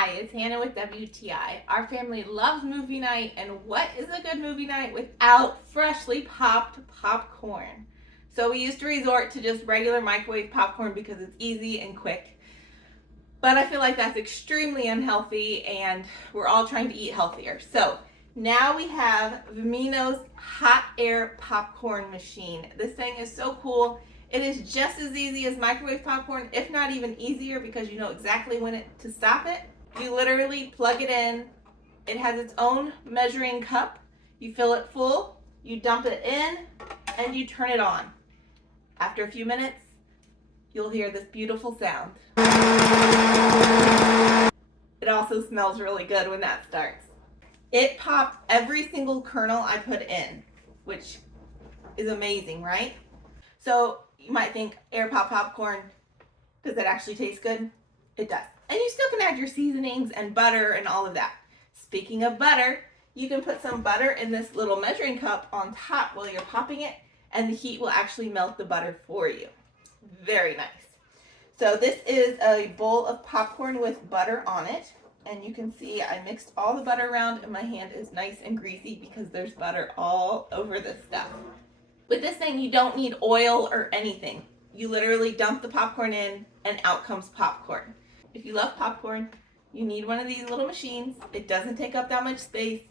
Hi, it's Hannah with WTI. Our family loves movie night, and what is a good movie night without freshly popped popcorn? So we used to resort to just regular microwave popcorn because it's easy and quick. But I feel like that's extremely unhealthy, and we're all trying to eat healthier. So now we have Vminno's hot air popcorn machine. This thing is so cool. It is just as easy as microwave popcorn, if not even easier, because you know exactly when to stop it. You literally plug it in. It has its own measuring cup. You fill it full, you dump it in, and you turn it on. After a few minutes, you'll hear this beautiful sound. It also smells really good when that starts. It pops every single kernel I put in, which is amazing, right? So you might think air pop popcorn, does it actually taste good? It does. And you still can add your seasonings and butter and all of that. Speaking of butter, you can put some butter in this little measuring cup on top while you're popping it, and the heat will actually melt the butter for you. Very nice. So this is a bowl of popcorn with butter on it, and you can see I mixed all the butter around, and my hand is nice and greasy because there's butter all over this stuff. With this thing, you don't need oil or anything. You literally dump the popcorn in, and out comes popcorn. If you love popcorn, you need one of these little machines. It doesn't take up that much space,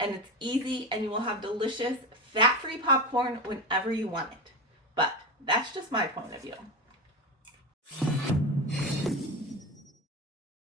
and it's easy, and you will have delicious, fat-free popcorn whenever you want it. But that's just my point of view.